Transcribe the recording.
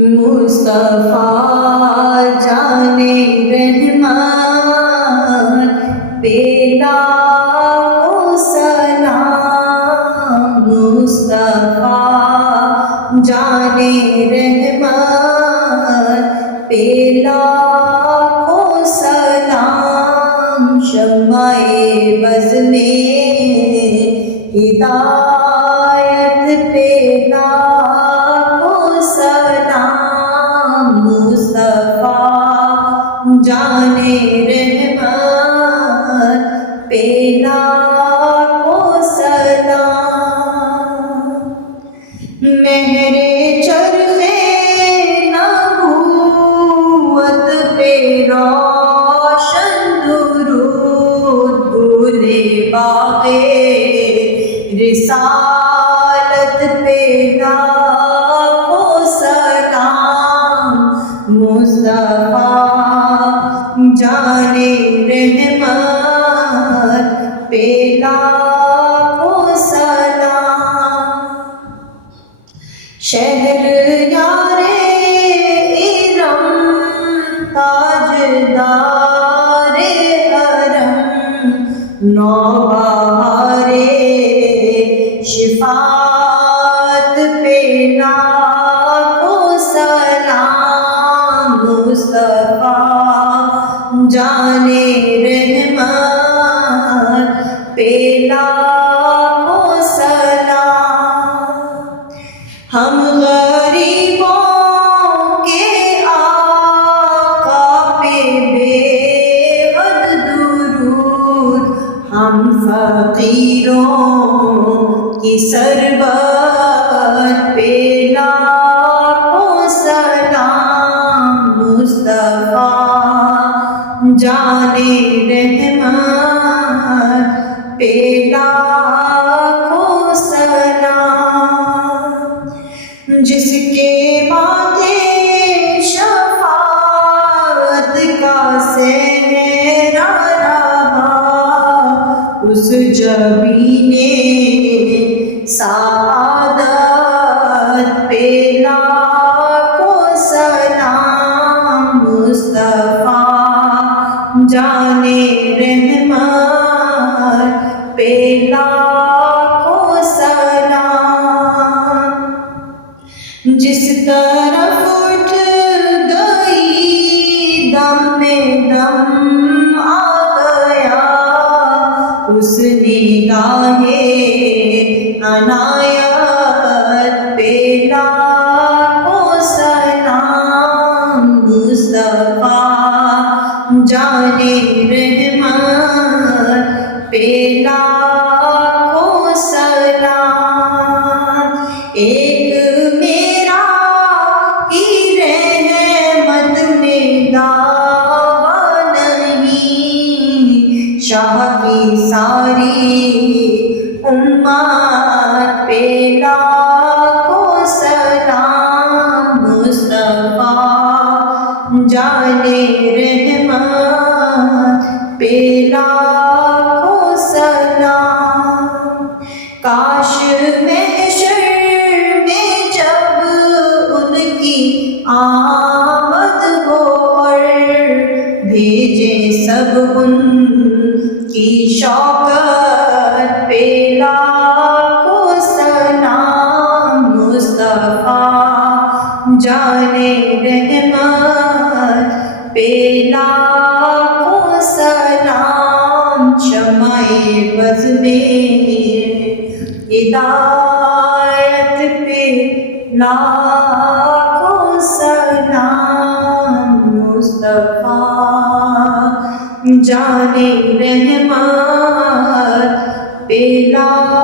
مصطفیٰ جانے رحمت پہ لاکھوں سلام، مصطفیٰ جانے رحمت پہ لاکھوں سلام، شمع بز میں ہدایت پہ لاکھوں سلام، مصطفیٰ جانے رحمت پہ لاکھوں سلام، مہر چرخ نبوت پہ روشن درود، پھولے باغ رسالت پہ لاکھوں سلام، مصطفیٰ جانے رحمت پہ لاکھوں سلام، شہر یار ارم تاجدار حرم، نوبہار شفاعت پہ لاکھوں سلام، مصطفیٰ جانے رحمت پہ لاکھوں سلام، ہم غریبوں کے آقا پہ بے حد درود، ہم فقیروں کی سربت پہ لاکھوں سلام، مصطفیٰ جانے رحمت پہ لاکھوں سلام، جس کے ماتھے شفاعت کا سہرا رہا، اس جبین سعادت پہ لاکھوں سلام، مصطفیٰ جانے رحمت پہ لاکھوں سلام، جس طرف اٹھ گئی دم میں دم آ گیا، اس نگاہ عنایت پہ لاکھوں سلام، مصطفیٰ جانے رحمت پہ لاکھوں سلام، ایک میرا ہی رحمت میں دعویٰ نہیں، شاہ کی ساری امت پہ لاکھوں سلام، مصطفیٰ جانے رحمت پہ لاکھوں سلام، کاش محشر میں جب ان کی آمد ہو اور بھیجے سب ان کی شوکت پہ لاکھوں سلام، مصطفیٰ جانے رحمت پہ لاکھوں سلام، شمع بز میں ہدایت پہ لاکھوں سلام، مصطفیٰ جانے رحمت پہ لاکھوں